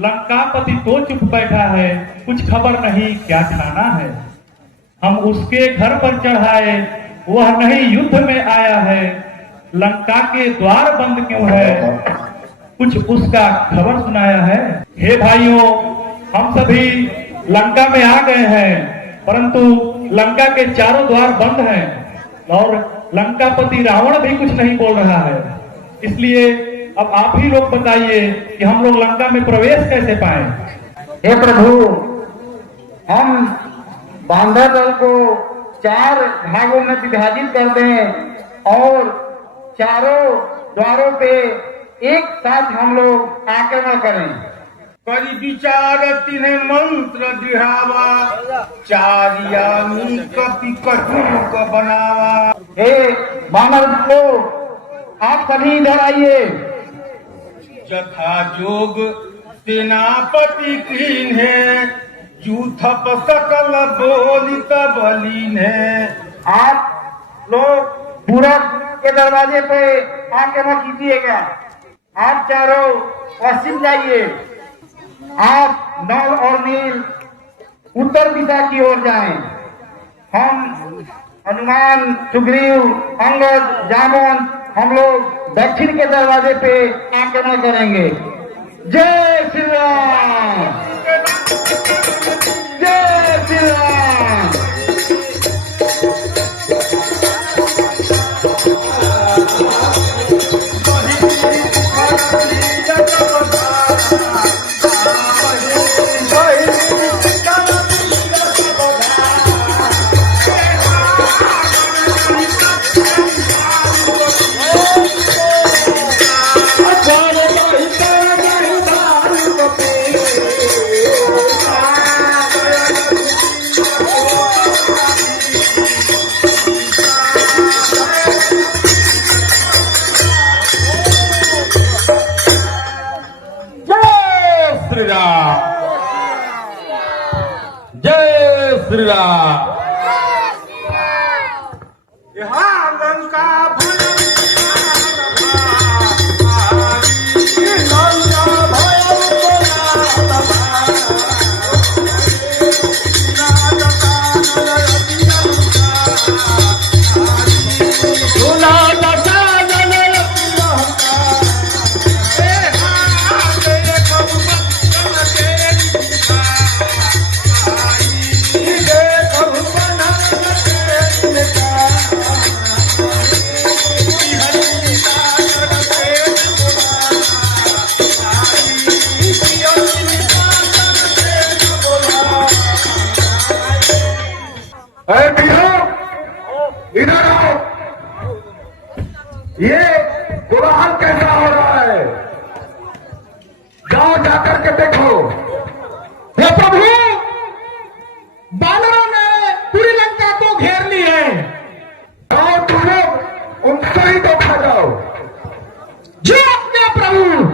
लंकापति तो चुप बैठा है, कुछ खबर नहीं क्या खाना है। हम उसके घर पर चढ़ाए, वह नहीं युद्ध में आया है। लंका के द्वार बंद क्यों है, कुछ उसका खबर सुनाया है। हे भाइयों, हम सभी लंका में आ गए हैं, परंतु लंका के चारों द्वार बंद हैं और लंकापति रावण भी कुछ नहीं बोल रहा है। इसलिए अब आप ही लोग बताइए कि हम लोग लंका में प्रवेश कैसे पाए। हे प्रभु, हम बांधव दल को 4 भागों में विभाजित कर दें और चारों द्वारों पे एक साथ हम लोग आक्रमण करें। करी विचार तिन्हें मंत्र दिहावा, चारियामी कपि कटुक बनावा। हे बानर लोग, आप सभी इधर आइए। जथा जोग सेनापति कीन है, जूथप सकल बोलित बलीन है। आप लोग पूरब के दरवाजे पे आक्रमण कीजिएगा। आप चारों पश्चिम जाइए। आप नल और नील उत्तर दिशा की ओर जाएं। हम हनुमान, सुग्रीव, अंगद, जामवंत हम लोग दक्षिण के दरवाजे पे आक्रमण करेंगे। जय श्री राम, जय श्री राम। जय श्री राम। यहाँ लंका इधर आओ। ये कोलाहल कैसा हो रहा है, जाओ जाकर के देखो। हे प्रभु, बानरों ने पूरी लंका को घेर ली है। जाओ तुम लोग उनसे ही देखा जाओ। जो अपने प्रभु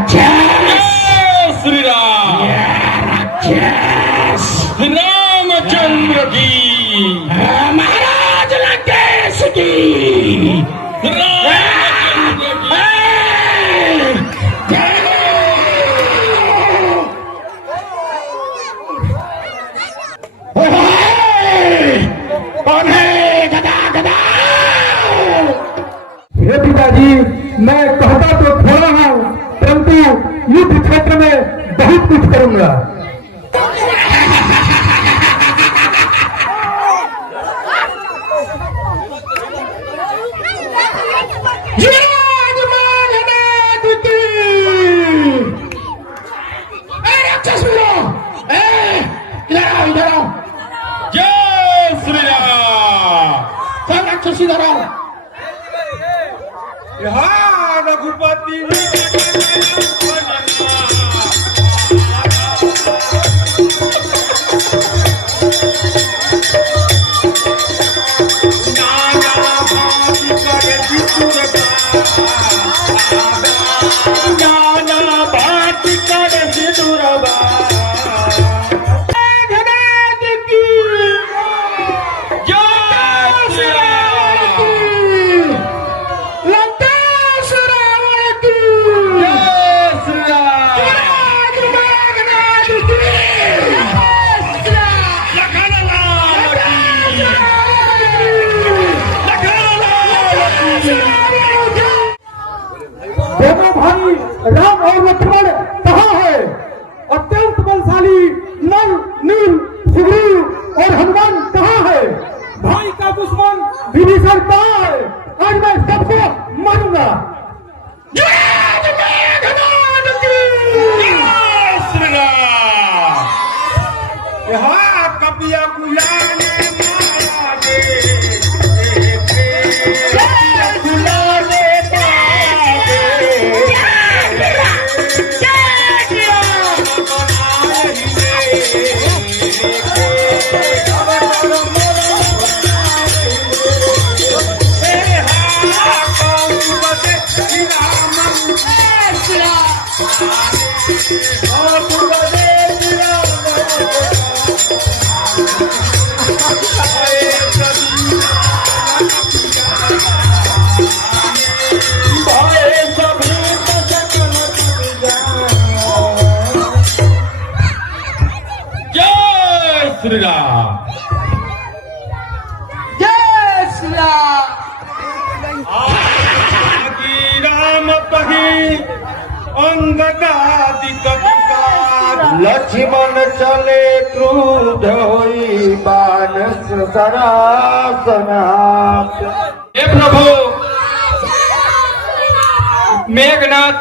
श्री राम। श्री रामचंद्र की महाराज लंकेश की रामचंद्र की। कौन है गदा गदा? हे पिताजी, मैं कहता तो थोड़ा हूँ, परंतु युद्ध क्षेत्र में बहुत कुछ करूंगा। जय श्री राम। यहाँ रघुपति दोनों भाई राम और लक्ष्मण कहाँ है? अत्यंत बलशाली नल, नील, सुग्रीव और हनुमान कहाँ है? भाई का दुश्मन विभीषण कहाँ है? आज मैं सबको मारूंगा। श्री राम। यहाँ कपिया कुलाने माया दे जय श्री राम। जय श्री राम। आदि राम पही अंगदादि कपिकार लक्ष्मण चले क्रुद्ध होई बाण सरासना। हे प्रभु मेघनाथ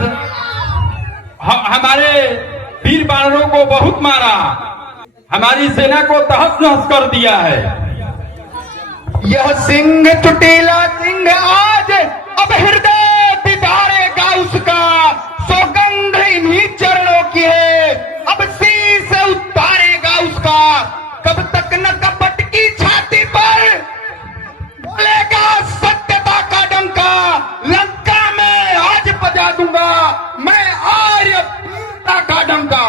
हमारे वीर बानरों को बहुत मारा, हमारी सेना को तहस नहस कर दिया है। यह सिंह चुटीला सिंह आज अब हृदय बिदारेगा उसका, सौगंध इन्हीं चरणों की है, अब शीश उतारेगा उसका। कब तक न कपट की छाती पर बोलेगा सत्यता का डंका, लंका में आज बजा दूंगा मैं आर्य वीरता का डंका।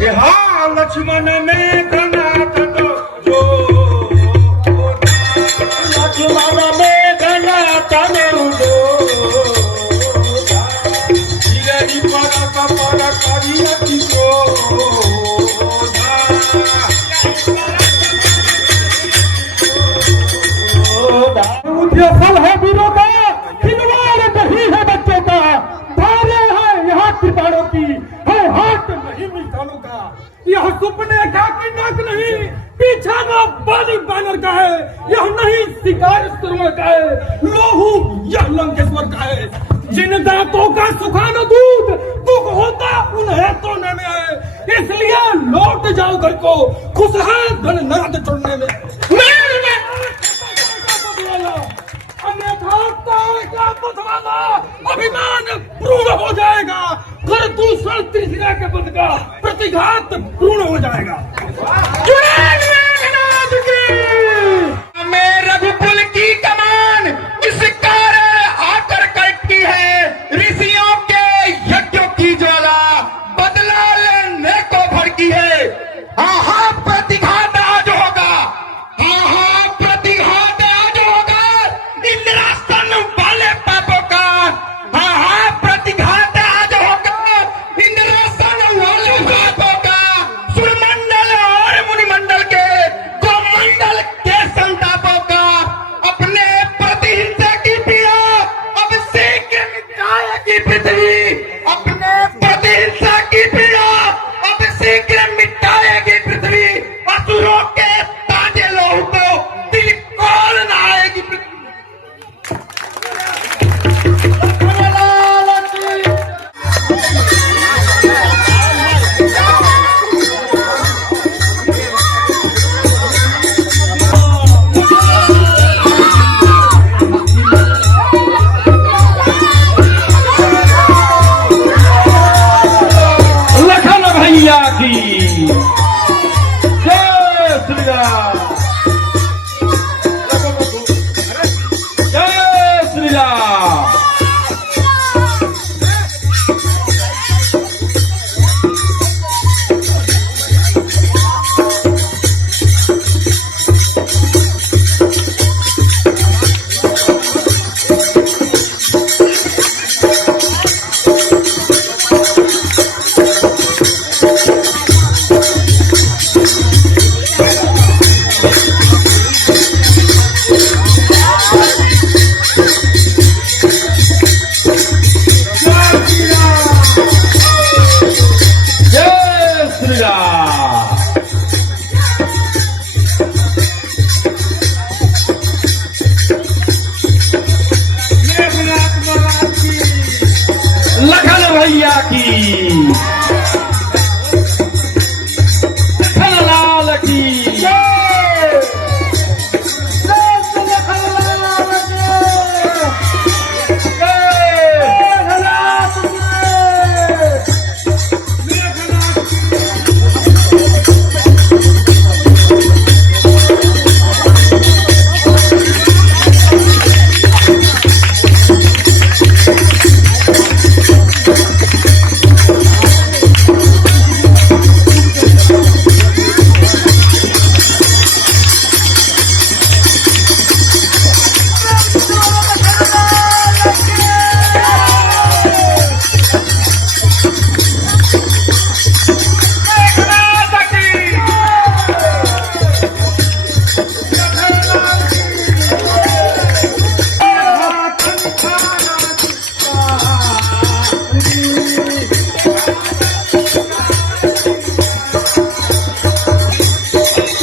यहाँ लक्ष्मण में घनाथ जो लक्ष्मण में घनाथ जो यही पर करियति को फल है वीरों का, खिलवाड़ नहीं है बच्चों का, तारे हैं यहाँ कृपाणों की, है हाथ नहीं मिसालों का। यह सुपने का की नाक नहीं, पीछा ना बाली बानर का है, यह नहीं शिकार सुरवर का है, लोहू यह लंकेश्वर का है। जिन दांतों का सुखाना दूध दुख होता उन्हें तोड़ने में है, इसलिए लौट जाओ घर को, खुश है धन नाद चढ़ने में। अन्यथा तारे का पथवाला अभिमान पूर्ण हो जाएगा, कर दूसरा तीसरा के बंद का प्रतिघात पूर्ण हो जाएगा। मैं रघुकुल की कमान इस लखन भैया की जय श्री राम। जय श्री राम। जय श्री राम। मेघनाथ महाराज की लखन भैया की लखन लाल की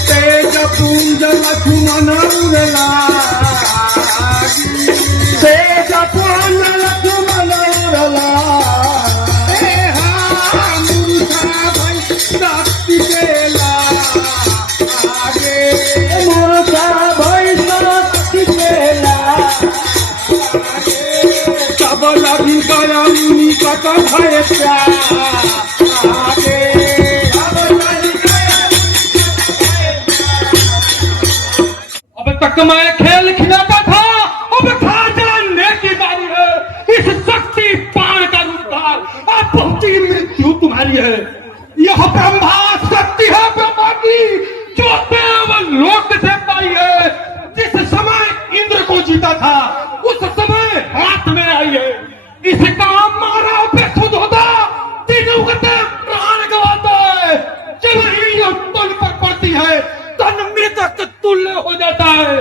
तेज पुंज लक्ष्मण उरला तेज पुंज लक्ष्मण उरला मूर्खा भाई शक्ति केला आगे मूर्खा भाई शक्ति केला सब लगी गया मुनि कट भय आगे अब तक मैं खेल खिलाता था, अब था जानने की बारी है। इस शक्ति पान का रूपधार अब पहुंची मृत्यु तुम्हारी है। यह ब्रह्मा शक्ति है ब्रह्मा की, जो देव लोक से पाई है। जिस समय इंद्र को जीता था उस समय हाथ में आई है। इसका मारा बेखुद होता, दिन उगते प्राण गवाता है। जब ही यह तन पर पड़ती है तन मृतक तुल्य हो जाता है।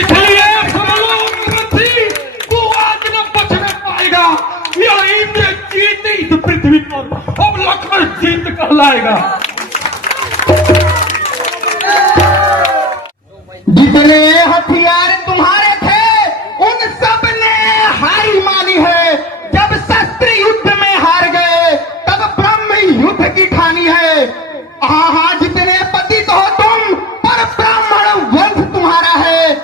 इसलिए समझो पृथ्वी तू आज न बचने पाएगा। यह इंद्र जीत इस पृथ्वी पर अब लक्ष्मण जीत कहलाएगा। जितने हथियार तुम्हारे थे उन सब ने हार मानी है। जब शस्त्र युद्ध में हार गए तब ब्रह्म युद्ध की ठानी है। हाँ, जितने पतित हो तुम, पर ब्राह्मण वंश तुम्हारा है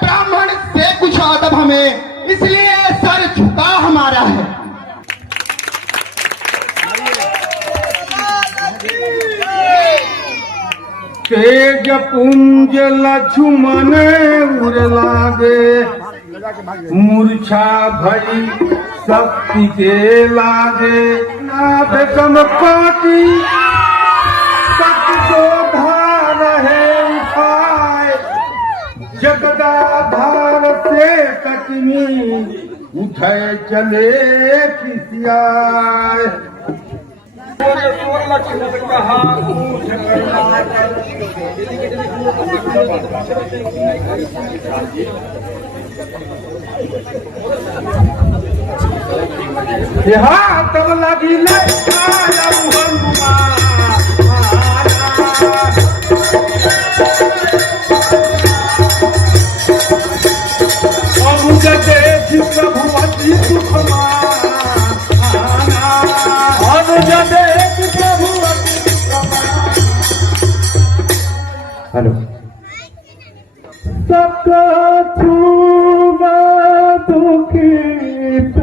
ब्राह्मण से कुछ अदब हमें, इसलिए सर झुका हमारा है। तेज पुंज लक्ष्मण उर लागे मूर्छा भई शक्ति के लागे नाथ चमकाती सत को धार है उठाए जगदाधार से कटनी उठे चले खिसियाए यहाँ तब लगी अब छूना दुखित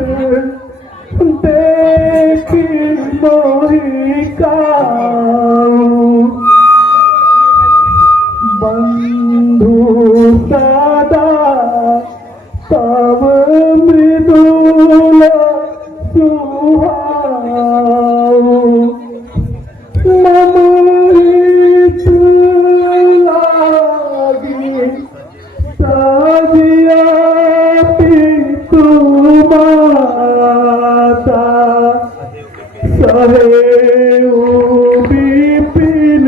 देखी मोहि काऊ बंधु सदा तब मृदुल सुहाऊ मम हित लागी साजिया पितु माता सहे विपिन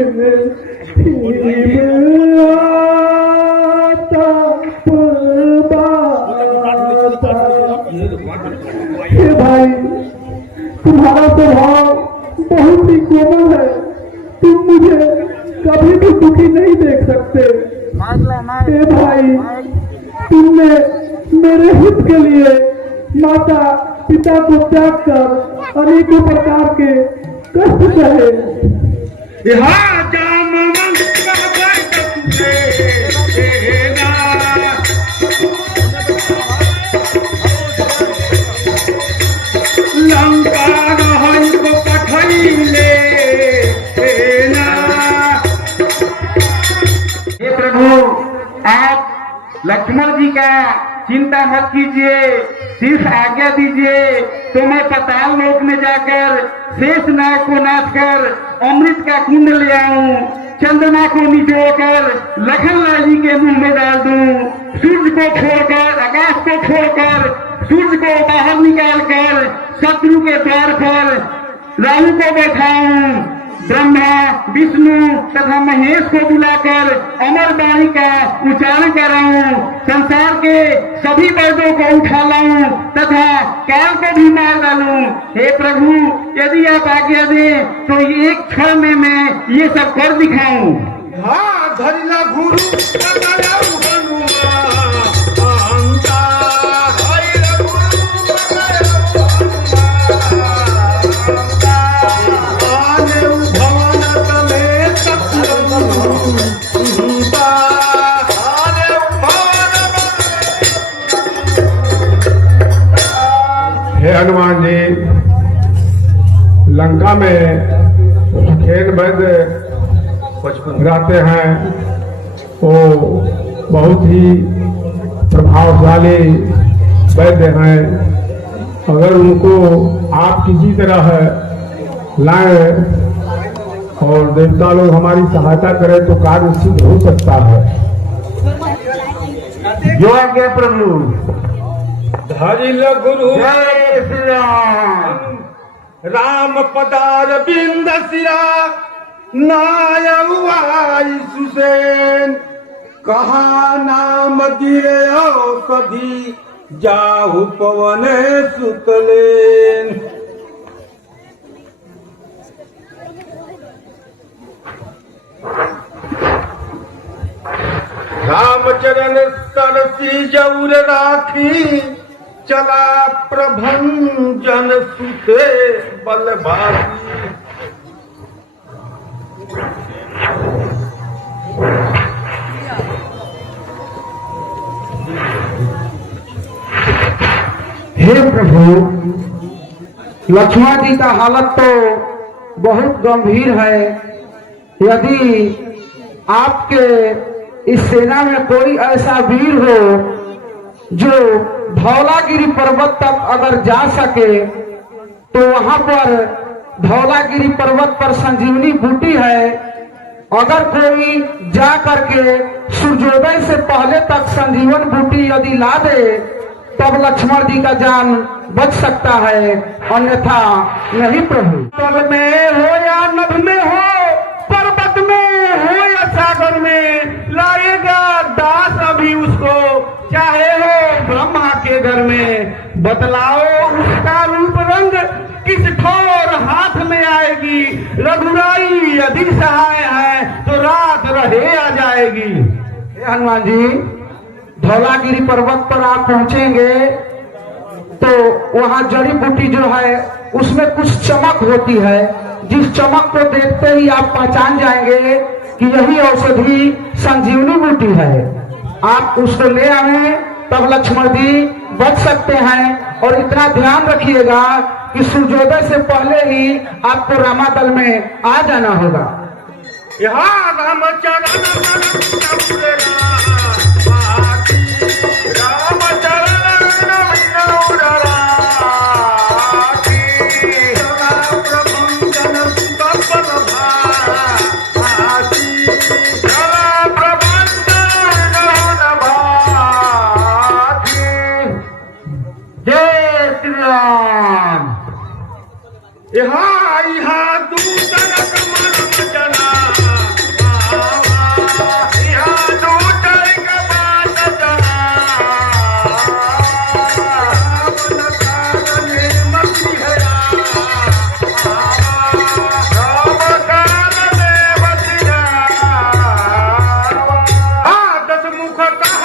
हे भाई, तुम्हारा स्वभाव बहुत ही कोमल है। तुम मुझे कभी भी दुखी नहीं देख सकते। हे भाई, तुमने मेरे हित के लिए माता पिता को त्याग कर अनेकों प्रकार के कष्ट सहे। हे प्रभु, आप लक्ष्मण जी का चिंता मत कीजिए, सिर्फ आज्ञा दीजिए तो मैं पाताल लोक में जाकर शेष नाग को नाच कर अमृत का कुंड ले आऊं, चंद्रमा को निचोड़कर लखन लाल जी के मुंह में डाल दूं, सूर्य को छोड़कर आकाश को छोड़कर सूर्य को बाहर निकालकर शत्रु के द्वार पर राहु को बैठाऊं, ब्रह्मा विष्णु तथा महेश को बुलाकर अमर वाणी का उच्चारण कराऊं, संसार के सभी वैदों को उठा लाऊं तथा काल को भी मार डालूं। हे प्रभु, यदि आप आज्ञा दें तो एक क्षण में मैं ये सब कर दिखाऊं। धरिला गुरु हे हनुमान जी, लंका में सुखेन वैद्य रहते हैं। वो बहुत ही प्रभावशाली वैद्य हैं। अगर उनको आप किसी तरह लाए और देवता लोग हमारी सहायता करें तो कार्य सिद्ध हो सकता है। जो आज्ञा प्रभु। धरिल गुरु जय श्री राम। राम पदार बिंद सिरा नायवाई सुसेन कहा नाम दिए औषधि जाहु पवन सुतलेन। रामचरण सरसी जौर राखी चला प्रभंजन सुते बलभागी। हे प्रभु, लक्ष्मण जी का हालत तो बहुत गंभीर है। यदि आपके इस सेना में कोई ऐसा वीर हो जो धौलागिरी पर्वत तक अगर जा सके तो वहां पर धौलागिरी पर्वत पर संजीवनी बूटी है। अगर कोई जा करके सूर्योदय से पहले तक संजीवन बूटी यदि ला दे तब लक्ष्मण जी का जान बच सकता है, अन्यथा नहीं प्रभु। तल में हो या नभ में हो, पर्वत में हो या सागर में, लाएगा दास अभी उसको, चाहे हो ब्रह्मा के घर में। बतलाओ उसका रूप रंग किस ठोर हाथ में आएगी। रघुराई यदि सहाय है तो रात रहे आ जाएगी। हनुमान जी, धौलागिरी पर्वत पर आप पहुंचेंगे तो वहां जड़ी बूटी जो है उसमें कुछ चमक होती है। जिस चमक को देखते ही आप पहचान जाएंगे कि यही औषधि संजीवनी बूटी है। आप उसको ले आए, तब लक्ष्मण जी बच सकते हैं। और इतना ध्यान रखिएगा कि सूर्योदय से पहले ही आपको रामादल में आ जाना होगा। यहाँ रामचरण जय श्री राम। यहाँ दूसर कमर चला यहाँ दूसर कमर चला मक्खी है दस मुख कहा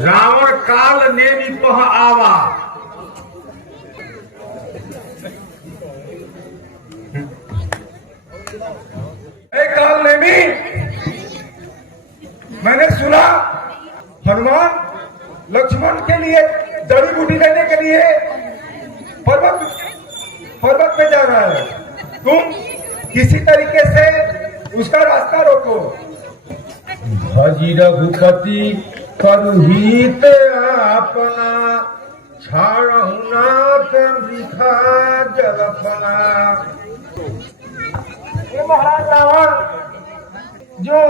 रावण काल ने भी पह आवा काल ने भी मैंने सुना हनुमान लक्ष्मण के लिए जड़ी बूटी लेने के लिए पर्वत पे जा रहा है। तुम किसी तरीके से उसका रास्ता रोको। भजी रघुपति करुहित अपना छाड़हु नाथ दिखा जलपना। महाराज रावण जो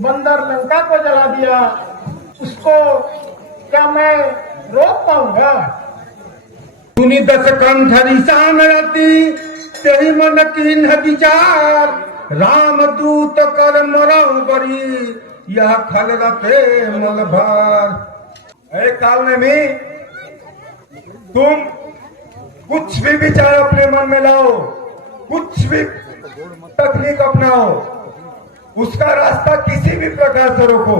बंदर लंका को जला दिया, उसको क्या मैं रोक पाऊंगा? सुनी दस कंठ रिसान रति तेहि मन कीन्ह विचार। राम दूत कर मरऊ बरी यह खल रते मल भार। अरे काल ने भी तुम कुछ भी विचार अपने मन में लाओ, कुछ भी तकनीक अपनाओ, उसका रास्ता किसी भी प्रकार से रोको।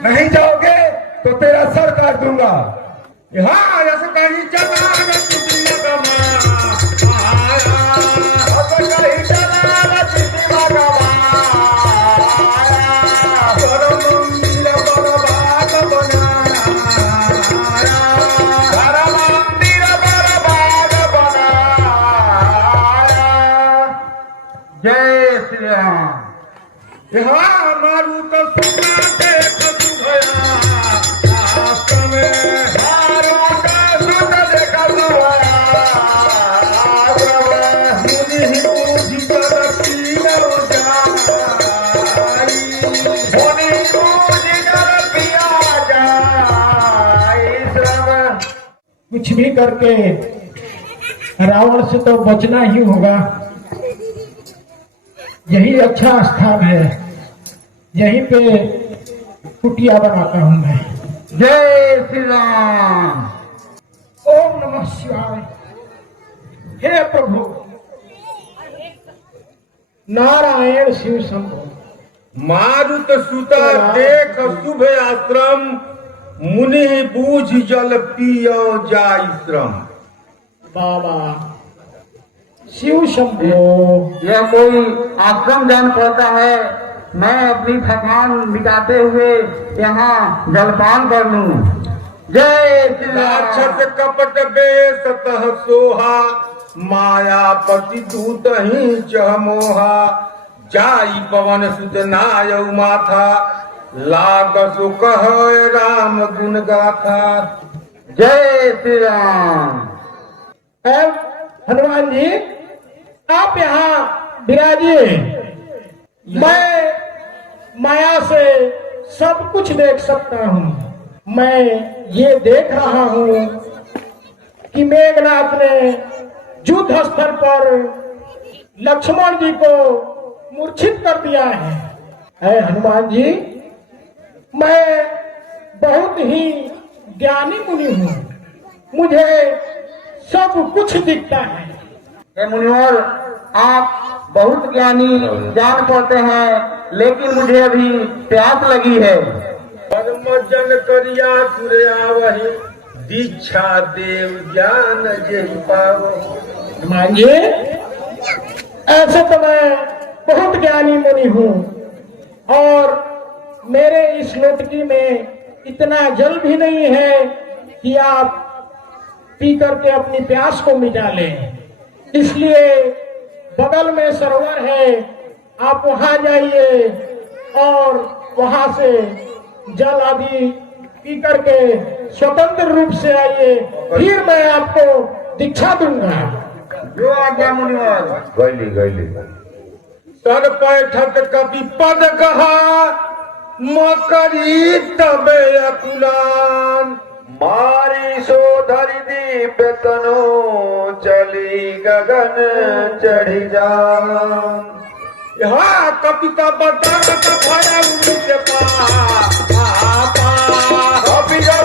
नहीं जाओगे तो तेरा सर काट दूंगा। यहाँ ऐसा कहीं चला जय श्री राम। यहाँ मारू तो सुना देख तू भया आश्रम में। मारू तो सुना देख तू भया आश्रम में। मुनि ही पूजी कर पियो जाई। मुनि पूजी कर पिया जाई श्रम। कुछ भी करके रावण से तो बचना ही होगा। यही अच्छा स्थान है, यहीं पे कुटिया बनाता हूं मैं। जय श्री राम। ओम नमः शिवाय। हे प्रभु नारायण शिव शंभो। मारुत सुता देख शुभ आश्रम। मुनि बूझ जल पियो जाई श्रम। बाबा शिव शंभो। यह कोई आश्रम जान पड़ता है, मैं अपनी थकान मिटाते हुए यहाँ जलपान कर लूं। जय श्री राक्षस राम। कपट बेस तह सोहा। मायापति दूत ही चह मोहा। जाई पवन सुत नायउ माथा। लाग सो कह राम गुण गाथा। जय श्री राम। हनुमान जी आप यहाँ विराजिए। मैं माया से सब कुछ देख सकता हूँ। मैं ये देख रहा हूँ कि मेघनाथ ने युद्ध स्थल पर लक्ष्मण जी को मूर्छित कर दिया है हनुमान जी, मैं बहुत ही ज्ञानी मुनि हूँ, मुझे सब कुछ दिखता है। हे मुनिवर, आप बहुत ज्ञानी जान पड़ते हैं, लेकिन मुझे अभी प्यास लगी है। जन करिया तुरया वही दीक्षा देव ज्ञान जेहि पावो। हनुमान जी, ऐसे तो मैं बहुत ज्ञानी मुनि हूँ और मेरे इस लोटकी में इतना जल भी नहीं है कि आप पी करके अपनी प्यास को मिटा लें। इसलिए बगल में सरोवर है, आप वहां जाइए और वहां से जल आदि पी करके स्वतंत्र रूप से आइए, फिर मैं आपको दीक्षा दूंगा। जो आज्ञा मुनिवर। गैली सर पैठक कपि पद कहा मकरी तबे अकुलान मारी सो धरि दीप तनो चली गगन चढ़ी जान। यहाँ कविता बता भरा उनके कविता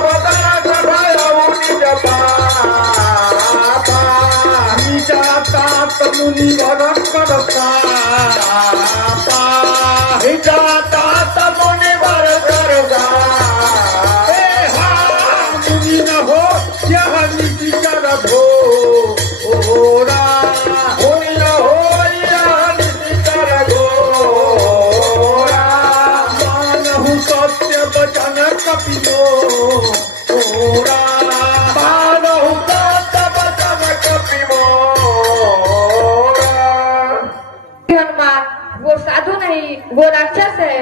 बता भरा उनके जाता मुनि भरत करता जाता मुनि भरत करता मुनि न हो यह नीति कर धो मुनि न हो यह नीति कर घोरा मानहु सत्य वचन कपिलो मानहु सत्य वचन कपिलो। हनुमान, वो साधु नहीं, वो राक्षस है।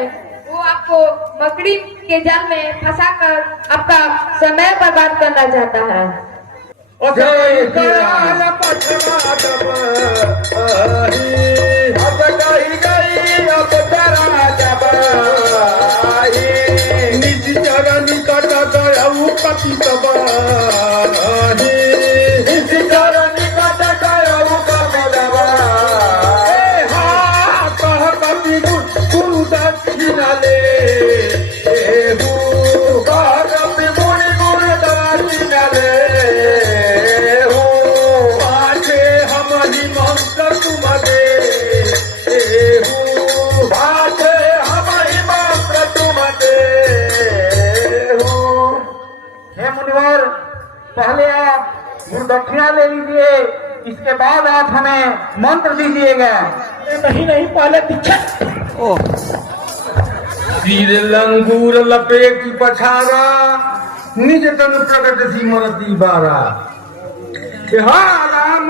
वो आपको मकड़ी के जाल में फंसाकर आपका समय बर्बाद करना चाहता है। जय कराल पछवा जब अब गई गई अब तेरा जब निज चरण कट गयऊ कपि तब निज चरण कट गयऊ कपि तब कह कपि गुरु दक्षिणा ले कह कपि मुनि गुरु दक्षिणा ले पहले आप गुरु दक्षिणा ले लीजिए, इसके बाद आप हमें मंत्र दीजिएगा। नहीं, पहले दीक्षा। वीर लंगूर लपेटी पछारा निज तन प्रगट सी मरती बारा। राम राम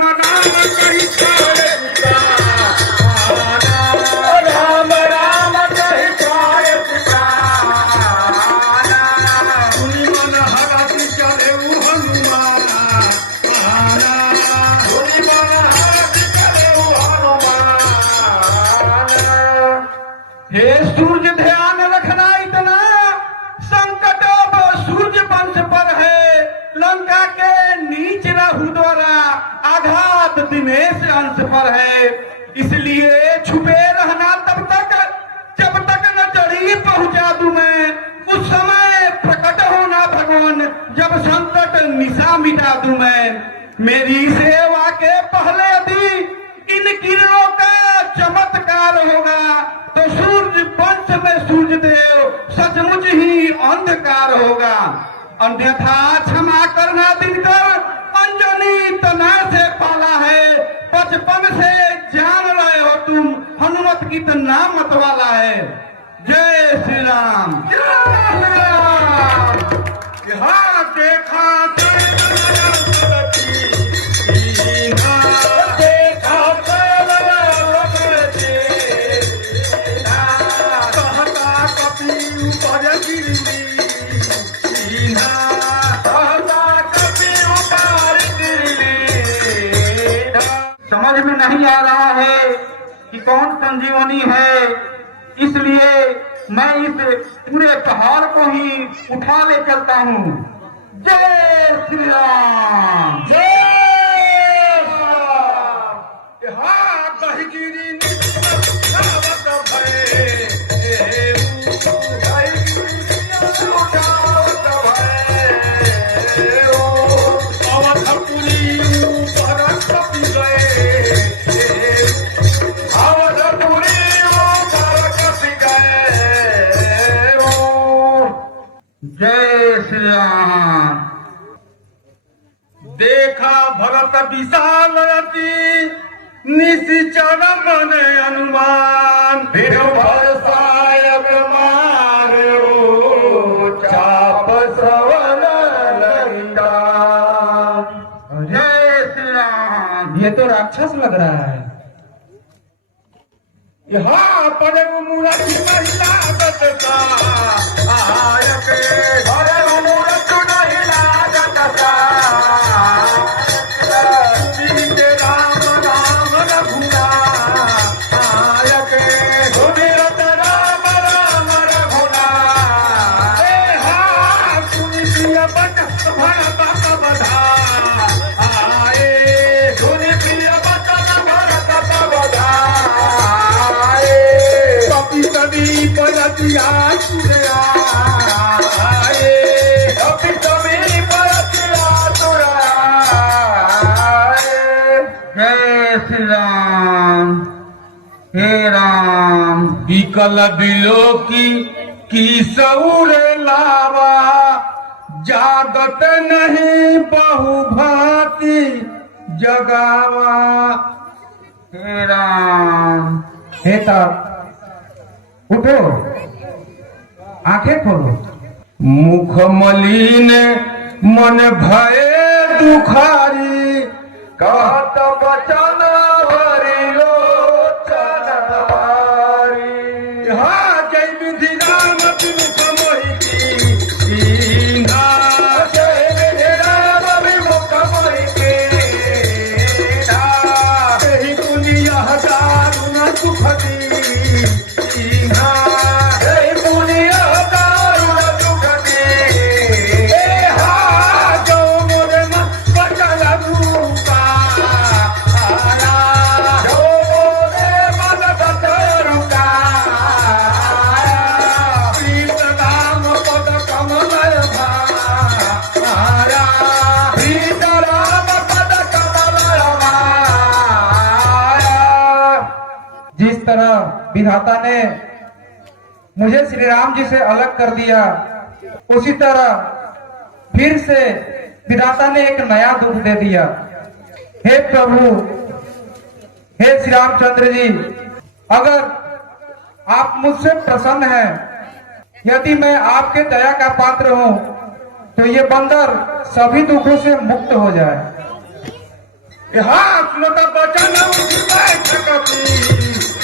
कही छाड़े पिता, राम राम कही छाड़े पिता, सुनी मन हरति चले हनुमान, सुनी मन हरति चले हनुमान। हे सूर्य ध्यान रखना इतना, संकट अब सूर्य वंश पर है, लंका के नीच राहु द्वारा आघात दिनेश अंश पर है। इसलिए छुपे रहना तब तक जब तक न जड़ी पहुंचा दूं मैं, उस समय प्रकट होना भगवान जब संकट निशा मिटा दूं मैं। मेरी सेवा के पहले यदि इन किरणों का चमत्कार होगा तो सूर्य वंश में सूर्य देव सचमुच ही अंधकार होगा। अन्यथा क्षमा करना दिनकर, अंजनी तना से पाला है, बचपन से जान रहे हो तुम हनुमत की तो नाम मत वाला है। जय श्री राम, जय श्री राम। यहाँ देखा समझ में नहीं आ रहा है कि कौन संजीवनी है इसलिए मैं इस पूरे पहाड़ को ही उठा ले चलता हूँ। जय श्री राम। जय दहीगिरी निष्ठावत भय अवधपुरी पर कपि गए अवधपुरी पर कपि गए। जय श्री राम। देखा भरत विशाल अति निशिचर मन अनुमान भर सायक मारो चाप सवन लंका। जय श्री राम। ये तो राक्षस लग रहा है। यहाँ पर मूर्ख महिला बतता आयक अरे मूर्ख नहीं लागता राम राम रघुना आयक सुमिरत राम राम रघुना सुनि प्रिय बट भरत बधा आए सुनि प्रिय बचन भरत बधा कपि कवि परतिया सुरया कपि कवि परतिया सुरया। जय श्री राम। हे राम। विकल बिलोकी की सौर लावा जागत नहीं बहुभांति जगावा। हे राम। हे तात, उठो, आंखें खोलो। मुख मलिन मन भय दुखारी कहत बचन भरी लोचन बारी। हाँ जय विधि राम विमुख मोहि कीन्हा जय विधि राम विमुख मोहि कीन्हा। एहि पुनिया दारुण सुख दीन्हा जय पुनिया दारुण सुख दीन्हा। जो मोर मन बचल रूपा जो मोरे मन बचल रूपा। प्रीत राम पद कमल भारा प्रीत राम पद कमल भारा। जिस तरह विधाता ने मुझे श्री राम जी से अलग कर दिया, उसी तरह फिर से विधाता ने एक नया दुख दे दिया। हे प्रभु, हे श्री रामचंद्र जी, अगर आप मुझसे प्रसन्न हैं, यदि मैं आपके दया का पात्र हूं, तो ये बंदर सभी दुखों से मुक्त हो जाए। यहाँ सुनत बचन उठि बैठ कपि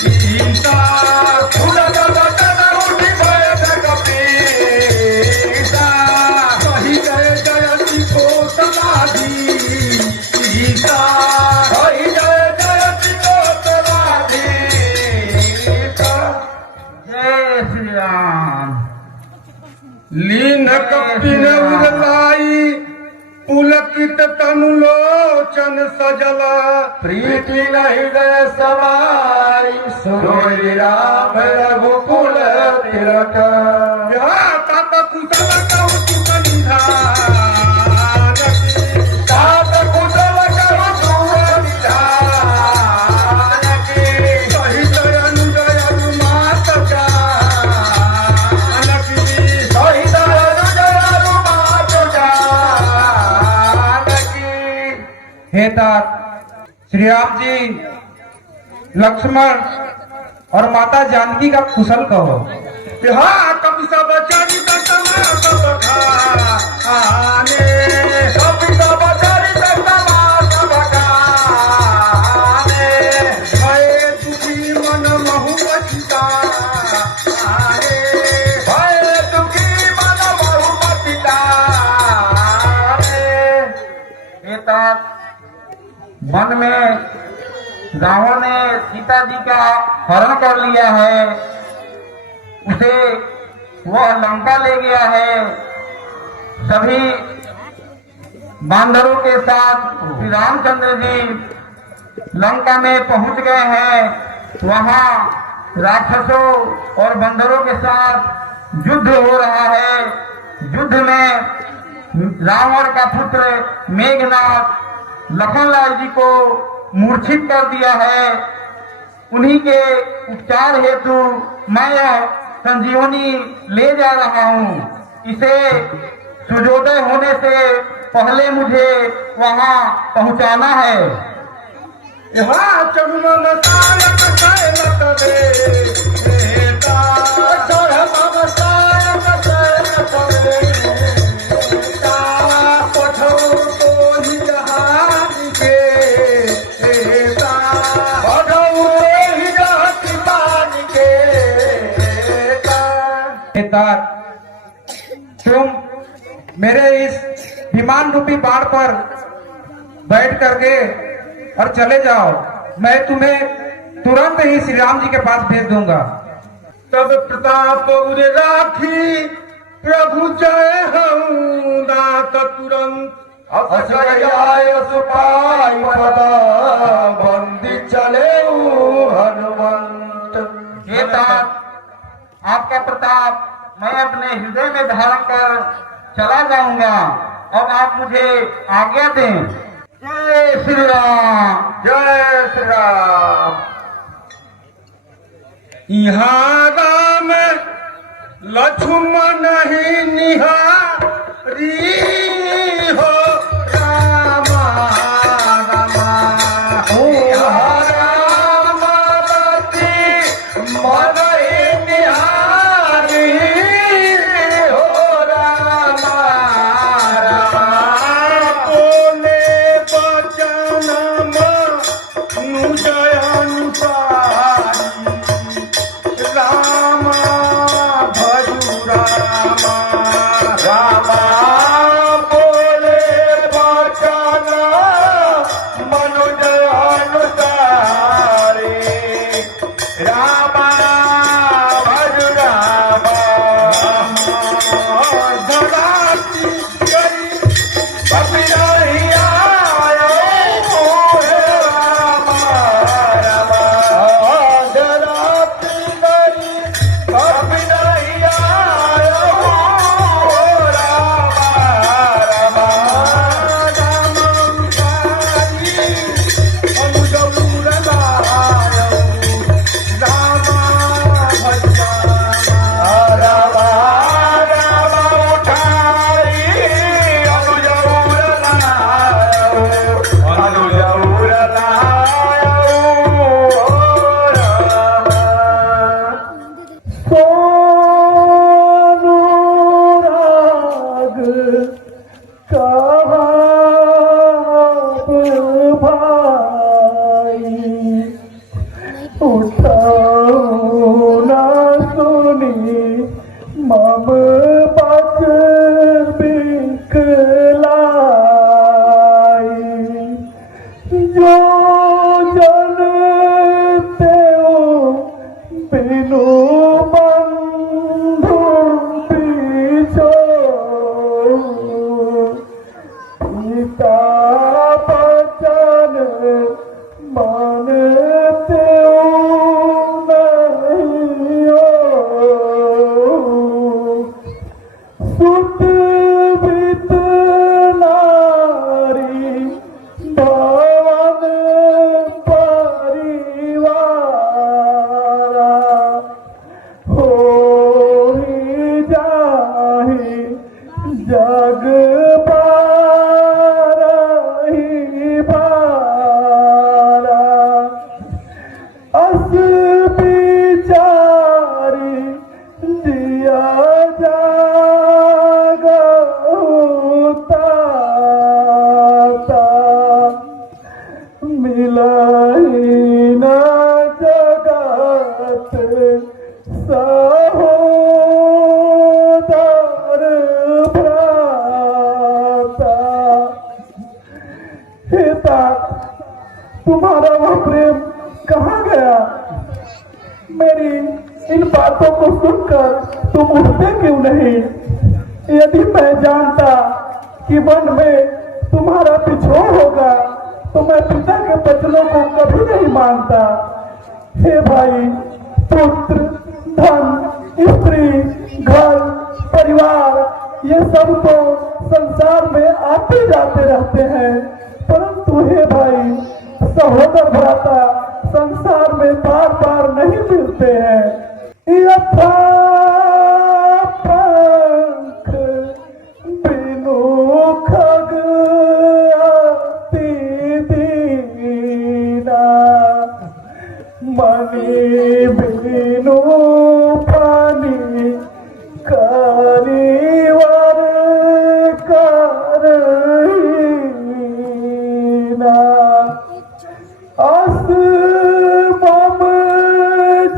सीता सुनत बचन उठि बैठ कपि सीता। कहि जय जयति कौशलाधि सीता कहि जय जयति कौशलाधि सीता। जय श्री राम। लीन कपिन उरलाई पुलकित तनुलोचन सजल प्रीति हृदय समाई सोई राम रघुकुल तिलक। तात कुशल कहु सुख निधान तात कुशल कहु सुख निधान। कहि जय अनुजय अनुमात जानकी कहि जय अनुजय अनुमात जानकी। हे तात, श्री राम जी, लक्ष्मण और माता जानकी का कुशल कहो। हाँ कपि सब चरित समास बखाने कपि सब चरित समास बखाने। भय दुखी मन महु पछताने भय दुखी मन बहु पछताने। हे तात, वन में रावण ने सीता जी का हरण कर लिया है उसे वह लंका ले गया है। सभी बांदरों के साथ श्री रामचंद्र जी लंका में पहुंच गए हैं। वहां राक्षसों और बंदरों के साथ युद्ध हो रहा है। युद्ध में रावण का पुत्र मेघनाथ लखनलाल जी को मूर्छित कर दिया है। उन्हीं के उपचार हेतु मैं यह संजीवनी ले जा रहा हूँ। इसे सूर्योदय होने से पहले मुझे वहां पहुंचाना है। यहाँ चंदन सायक शैलत रे हेता, चढ़म सायक शैलत रे हेता, पठौ तो ही जहानी के हेता, पठौ तो ही जहानी के हेता। तुम मेरे इस विमान रूपी बाण पर बैठ करके और चले जाओ। मैं तुम्हें तुरंत ही श्री राम जी के पास भेज दूंगा। तब प्रताप उरे राखी प्रभु जय हूँ नाथ तुरंत बंदी चले हनुमंत। हे तात, आपका प्रताप मैं अपने हृदय में धारण कर चला जाऊंगा। अब आप मुझे आज्ञा दें। जय श्री राम, जय श्री राम। यहाँ राम लक्ष्मण ही निहारी हो रामा रामा हो राम मन ही निहारी हो रामा रामा। बोले बचन मनु जय अनुसारी रामा भजु रामा रामा। बोले बचन मनु जय अनुसारी रामा भजु रामा। धराती गई कपिल आयो रामा रामा। धराती गई कपिल आयो रामा रामा। रामानुजारी अनुजौर लायो रामा भज रामा रामा। उठाई अनुजौर लायो अनुजौर लायो रामा। सोनुराग कहाँ भाई उठाऊं ना सुनी मम बच बिखलाई। जो जन तेओ बिनु बंधु पीछो पिता बचन मानते नहीं हो। सुत बित नारी भवन परिवार हो ही जाहि जग बारहि बारा। अस बिचारी दिया जागता मिलही न जगत सहोदर भ्राता। हे तात, तुम्हारा वह प्रेम कहाँ गया? मेरी इन बातों बातों को सुनकर तुम उठते क्यों नहीं? यदि मैं जानता कि वन में तुम्हारा पिछोड़ होगा तो मैं पिता के वचनों को कभी नहीं मानता। हे भाई, पुत्र, धन, स्त्री, घर, परिवार, ये सब तो संसार में आते जाते रहते हैं, परंतु हे भाई, सहोदर भ्राता संसार में बार बार नहीं मिलते हैं। यथा पंख बिनु खग अति दीना, मणि बिनु पानी करिवर करहीना। अस मम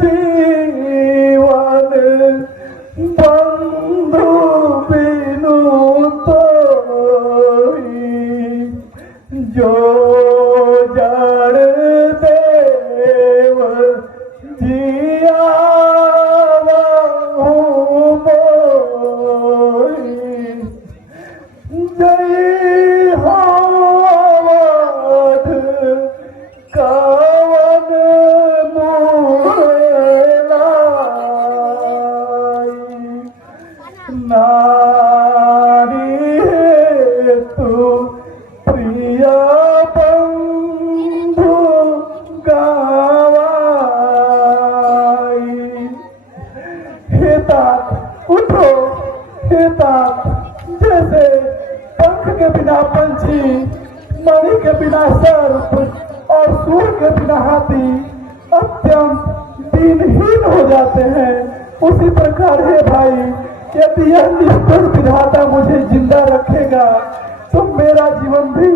जीवन बंधु बिनु तोहि, जो जड़ देव जियावहु मोहि। जय हो अवध कवन मोहे लाई, नारी हेतु प्रिय बंधु गावाई। हे तात उठो, हे तात, जैसे पंख के बिना पंछी, मणि के बिना सर्प और सूर के बिना हाथी अत्यंत दीनहीन हो जाते हैं, उसी प्रकार हे भाई, यदि यह निष्ठुर विधाता मुझे जिंदा रखेगा तो मेरा जीवन भी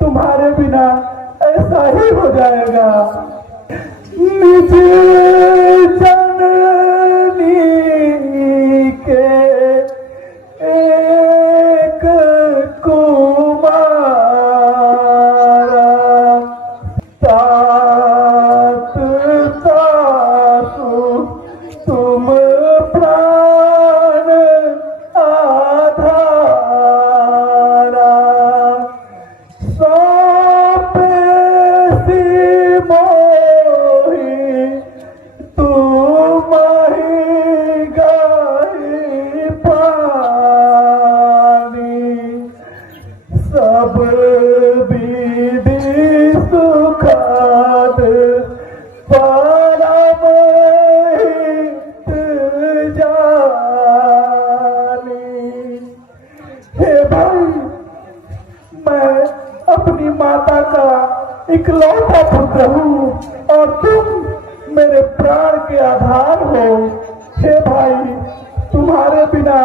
तुम्हारे बिना ऐसा ही हो जाएगा। निज जननी के एक कुमारा, तात तासु तुम प्राण आधारा, सौंपे सी मोहि तुम्हि गाहि पानी, सब विधि सुखद परम हित जानी। हे भाई, मैं अपनी माता का इकलौता पुत्र हूँ और तुम मेरे प्राण के आधार हो। हे भाई, तुम्हारे बिना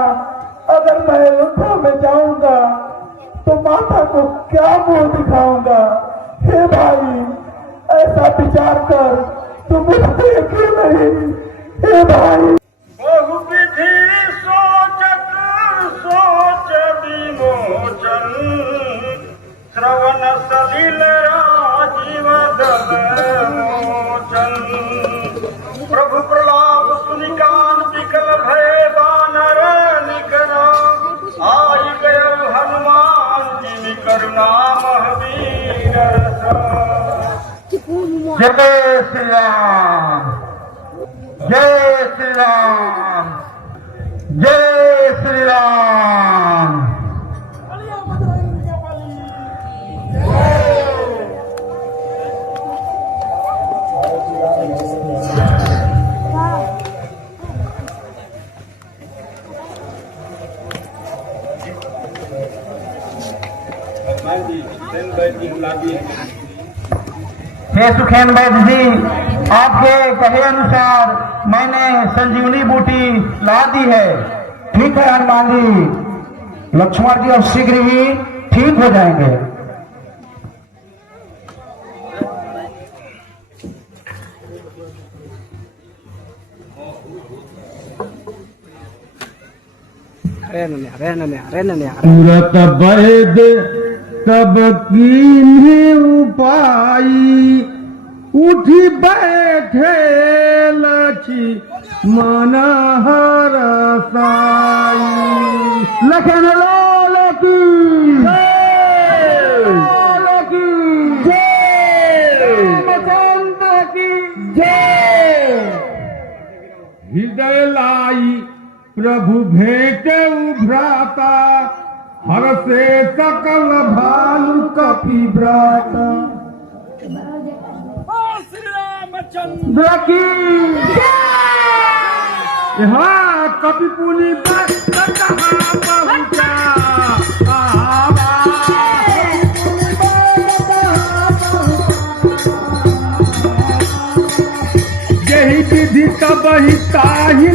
अगर मैं अयोध्या में जाऊंगा तो माता को क्या मुंह दिखाऊंगा? हे भाई, ऐसा विचार कर तुम उठते क्यों नहीं? हे भाई, बहुविधि सोचत सोच विमोचन, श्रवण सलिल राजीव दल मोचन। प्रभु प्रलाप सुनिकान विकल भय बानर निकन, आई गय हनुमान जी करुणा महावीर जय श्री राम, जय श्री राम, जय श्री राम। हे सुखेन वैद्य जी, आपके कहे अनुसार मैंने संजीवनी बूटी ला दी है। ठीक है हनुमान जी, लक्ष्मण जी अब शीघ्र ही ठीक हो जाएंगे। तुरत वैद तब कीन्ही उपाई, उठी बैठे लक्ष्मी मन हर साई। लखन लाल की जय, लाल की जय, रामचंद्र की जय। हृदय लाई प्रभु भेटे उभ्राता, हर से सकल भालु कपि भ्राता। की यहाँ कपि पुनि बात कहाँ पहुँचा। यही विधि तब ही ताहि